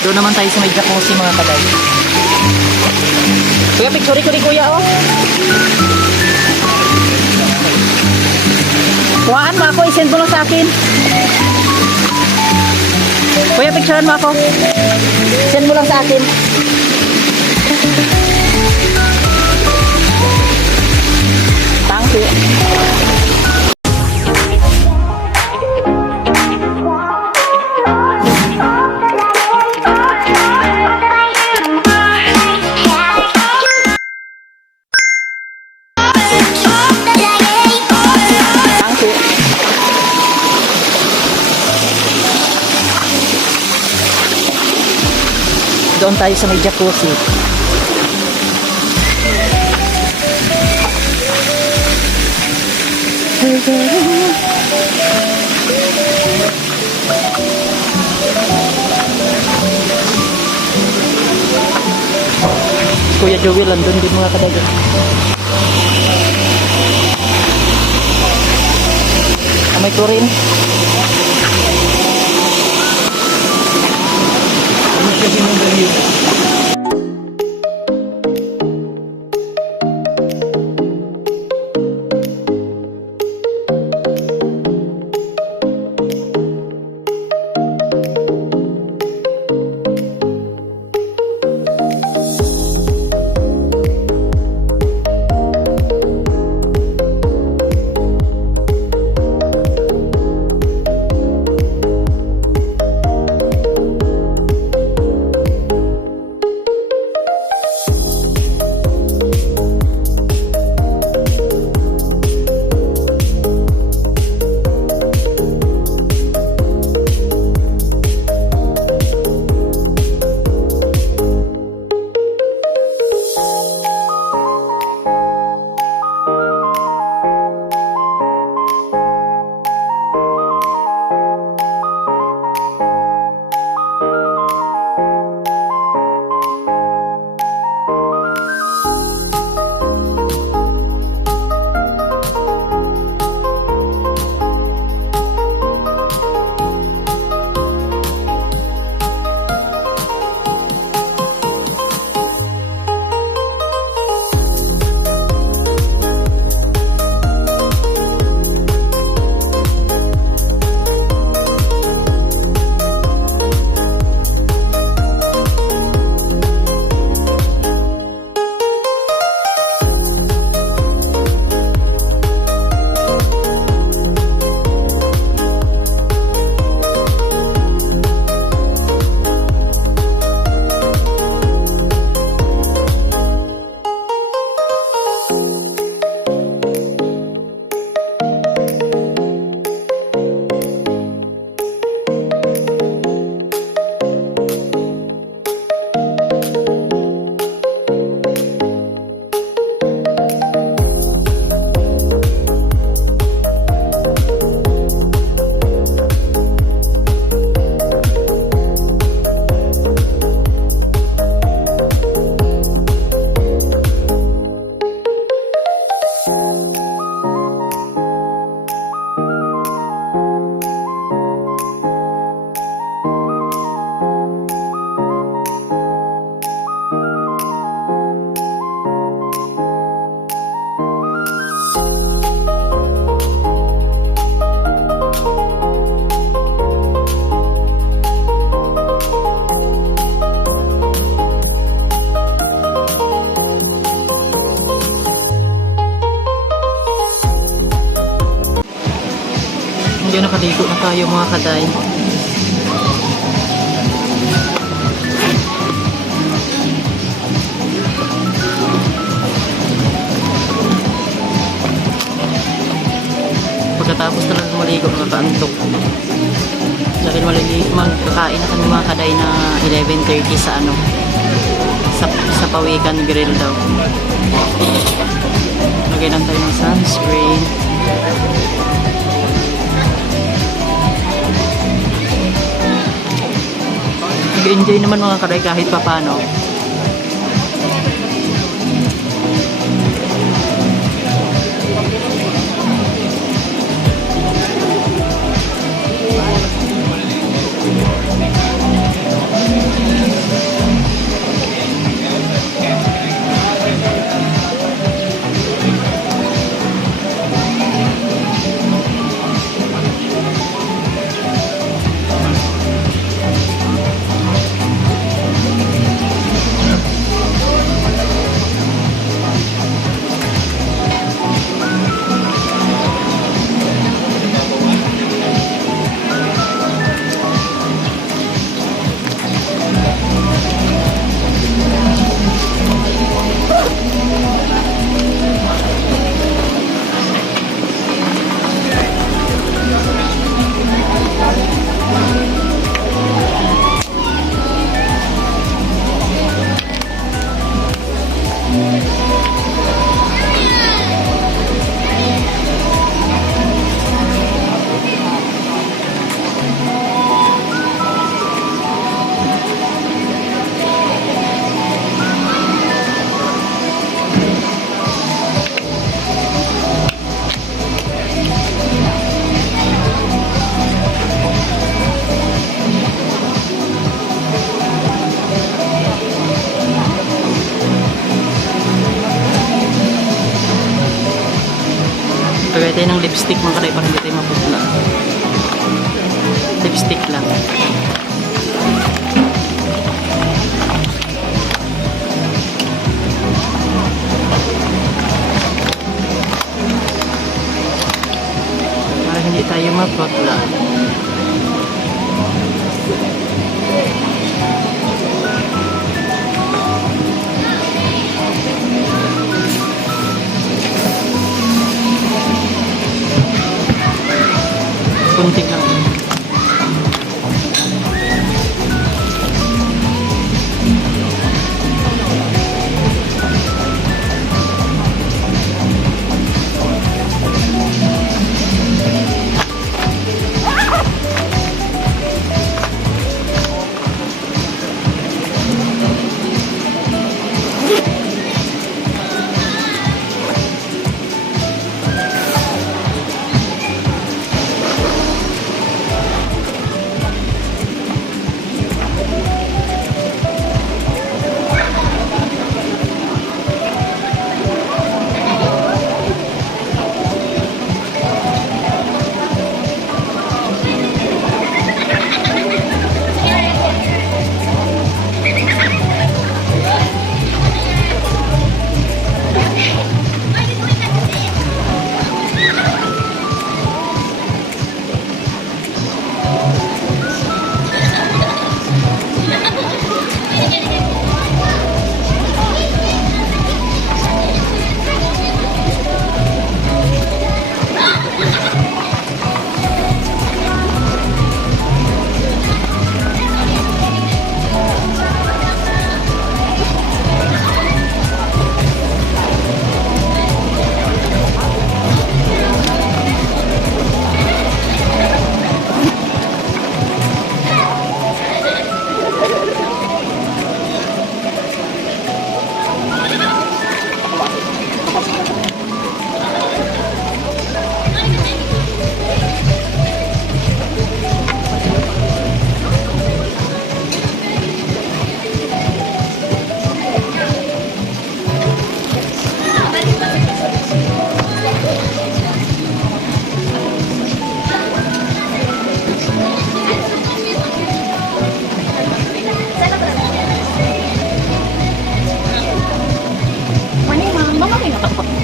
Doon naman tayo sa may jacuzzi mga kaday. Kuya, picture ko rin kuya oh. Kuhaan mo ako, isend mo lang sa akin. Kuya, picturean mo ako. Send mo lang sa akin. Thank you. Doon tayo sa may jacuzzi. Kuya Joey Landon din mga kadaga. May turin. Medyo nakaligo na tayo mga kaday. Pagkatapos talaga maligo, nakakaantok. Dahil magkakain na kami mga kaday na 11:30 sa sa Pawikan Grill daw. Lagay lang tayo ng sunscreen. Nag-enjoy naman mga kaday kahit papano. Kaya tayo ng lipstick mga kaday para hindi tayo maputla. Lipstick lang. Para hindi tayo maputla. Kunti lang.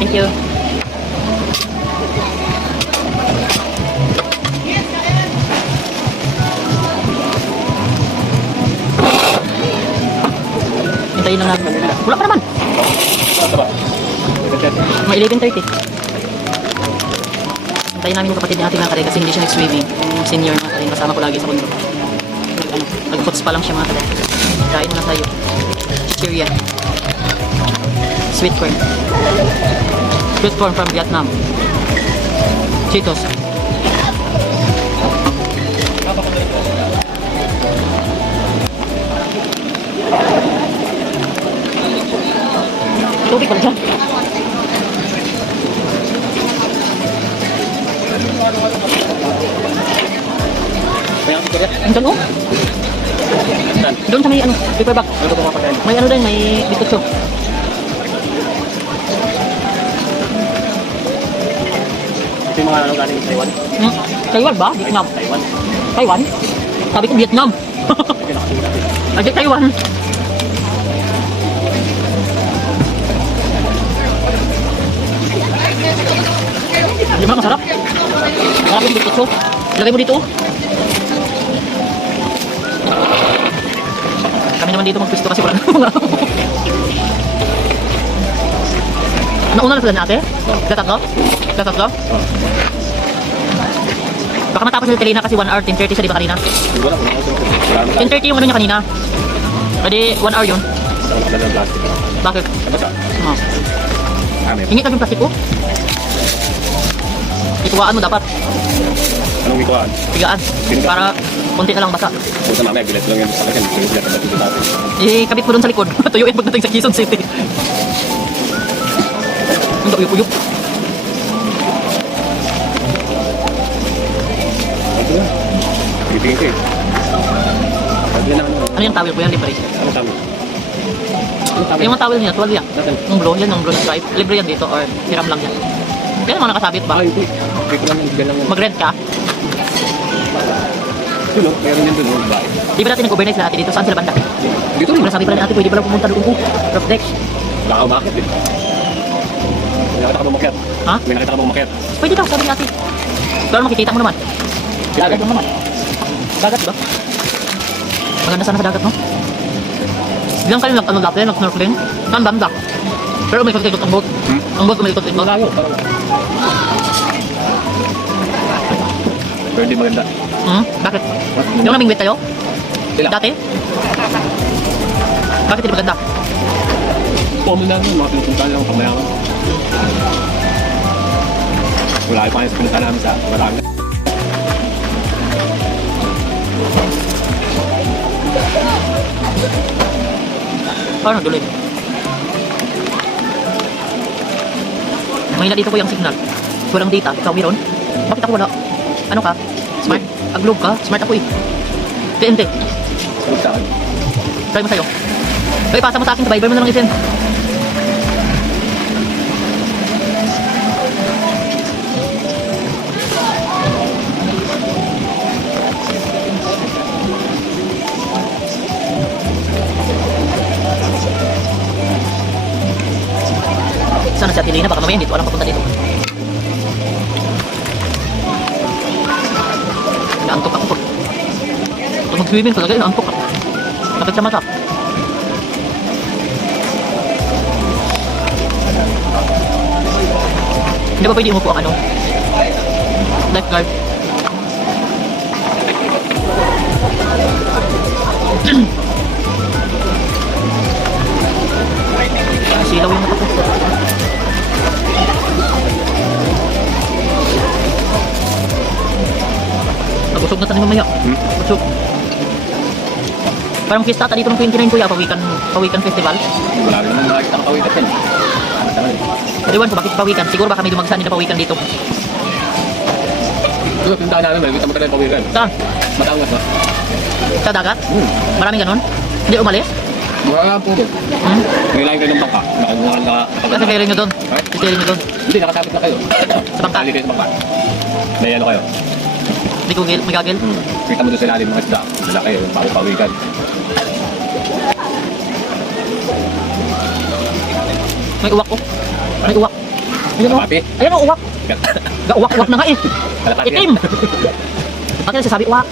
Thank you. Hintayin lang natin. Wala pa naman. May 11:30. Hintayin namin yung kapatid ni ate mga kare kasi hindi siya nag-swimming. Yung senior mga kare, kasama ko lagi sa kondo. Nag-puts pa lang siya mga kare. Kain na tayo. Chicheria. Sweet corn. Sweet corn from Vietnam. Cheetos. Tubig pala dyan. Ang dalo? Doon sa may ano, paper bag. May ano din, may bitutso. Ito yung mga ano galing sa Taiwan. Taiwan ba? Vietnam? Taiwan. Taiwan? Sabi ko Vietnam. Ajak Taiwan. Di ba masarap? Masarap yung bitutso. Lagay mo dito. Kami naman dito magpisto kasi wala na. Nauna na sila ni ate? Tatlo? Tatlo? Baka matapos yung Telina kasi 1 hour, 10:30 siya di ba kanina? 10:30 yung ano niya kanina. Pwede 1 hour yun. Bakit? Oh. Hingi ka yung plastic ko? Ituwaan mo dapat. Anong ituwaan? Tigaan. Para konti na lang basa. Puta mamaya, bilet lang yung sa akin. Bilet lang dito natin. Kabit mo dun sa likod. Tuyuin pagdating sa Quezon City. Ang uyup-uyup. Ito na. Pipingin ko eh. Ano yung towel ko yan? Libre. Ano tawag? Ano tawag? Yung mga towel niya, tuwalya. Natin. Yung blue, yan yung blue stripe. Libre yan dito or hiram lang yan. Yan ang mga nakasabit ba? Ah, hindi. Hindi ko lang yung bigyan lang yan. Mag-rent ka? Yun o, meron din doon. Bahay. Di ba natin nag-overnight sila ate dito? Saan sila banda? Dito rin. Pero sabi pala ni ate, pwede pala pumunta doon po. Rough deck. Baka umakit eh. May nakita ka bang umakyat? Ha? May nakita ka bang umakyat? Pwede daw, sabi ni ate. Pero makikita mo naman. Dagat lang naman. Dagat ba? Maganda sana sa dagat, no? Diyan kayo nag-ano dati, nag-snorkeling. Saan banda? Pero may ikot-ikot ang boat. Ang boat may ikot-ikot. Malayo. Pero hindi maganda. Bakit? Yung namingwit kayo? Sila. Dati? Bakit hindi maganda? Common lang yun. Mga pinupuntahan lang pamayaman. Wala kayo pa yung pinuntahan namin sa marami. Parang nagduloy. Mahina dito ko yung signal. Walang data. Ikaw meron? Bakit ako wala? Ano ka? Smart? Aglog ka? Smart ako eh. TNT. Salut sa akin. Try mo sa'yo. Ay, pasa mo sa akin. Sa Viber mo na lang isend. Sana si Ate Lina, baka mamaya dito. Walang papunta dito. Naantok ako. Pag mag-swimming talaga, naantok ako. Sakit sa mata. Hindi ba pwede umupo ang ano? Lifeguard. Silaw yung mata ko. Nagusog na tayo mamaya. Busog. Parang fiesta ata dito ng 29 kuya, Pawikan Festival. Wala rin naman nakikita ang kawitat yan. Ewan ko bakit Pawikan, siguro baka may dumagsan nila Pawikan dito. Ito, pinuntahan namin. Nakikita mo talaga yung pawikan. Saan? Matangas ba? Sa dagat? Maraming ganon? Hindi umalis? Wala po doon. May lain kayo ng bangka. Kasi ferry nyo doon. Ferry nyo doon. Hindi, nakasabit na kayo. Sa bangka? Halili kayo sa bangka. May ano kayo. May gugil, may gagil. Kita mo doon sa ilalim ng isda. Wala kayo, yung pawikan. May uwak oh. May uwak. Ayan oh. Kalapati. Ayan oh, uwak. Uwak na nga eh. Kalapati. Itim. Bakit nagsasabi uwak?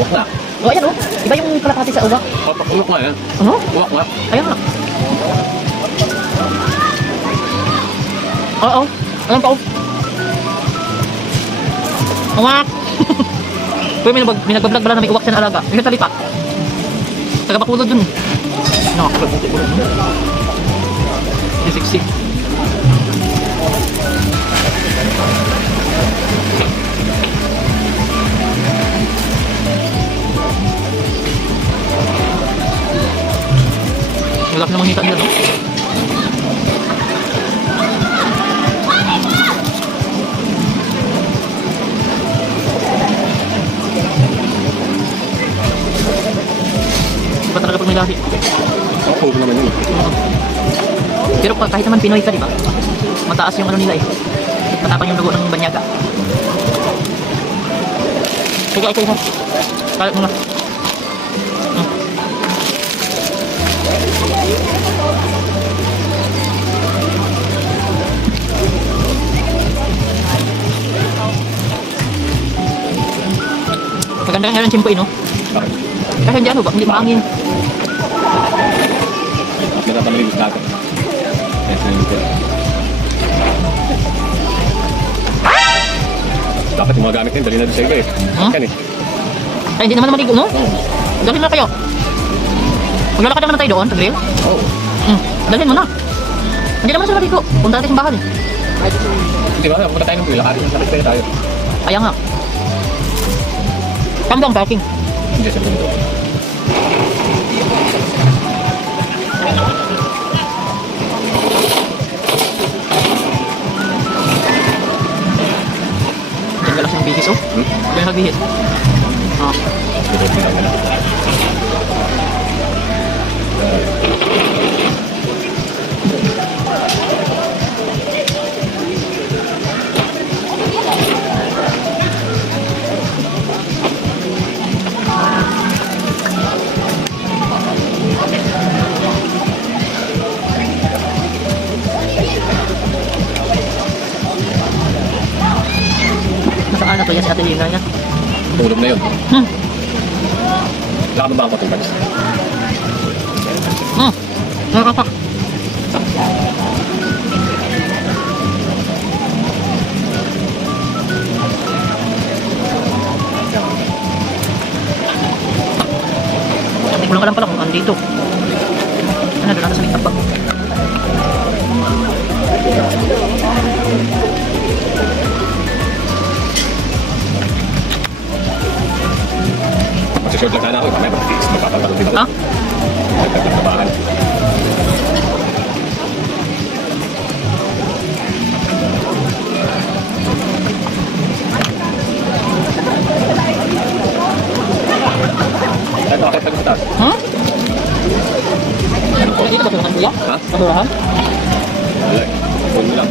Uwak na. O ayan oh. Iba yung kalapati sa uwak. Uwak nga yan. Ano? Uwak nga. Ayan nga. Oo. Ayan pa oh. Uwak. Uy, may nagbablog pala na may uwak siya na alaga. May nagsalita. Taga-Bakulod dun. Nakakabuti ko rin. Yung sexy. Wala ka namang hita nila, no? Iba talaga pag may lahi. Ako, huwag naman yun. Pero kahit naman Pinoy ka, di ba? Mataas yung ano nila eh. Matapang yung dugo ng banyaga. Sige, ito isa. Kalat mo na. Maganda nga yung chimpo, no? Bakit? Kasi hindi ano ba? Hindi maangin. Natatamali gusto natin. Yes, nandito. Dapat yung mga gamit yun, dali na doon sa iba eh. Yan eh. Ay, hindi naman maligo, no? Dalhin mo na kayo. Maglalakad naman tayo doon sa grill. Oo. Dalhin mo na. Hindi naman sila maligo. Punta natin sa bahan eh. Hindi ba? Pupunta tayo ng grill. Lakarin sa sakit tayo. Kaya nga. Kambang parking. Hindi siya dito. Diyan ka lang siyang bihis, oh. Diyan nagbihis. Ah. yan si Ate Lina niya. Tulog na yun. Hmm. Wala ka ba ang patulog? Nakakapak. Hindi ko lang alam pala kung andito. Ano, doon ata sa may tabak. Magsishort lang sana ako. Mamaya mag-tiis. Magpapagod din ako. Ha? Nagtatrabahan. Ay, bakit tayo sa taas? Hmm? Dito ba tulahan kuya? Ha? Basurahan? Wala eh. Huwag mo lang.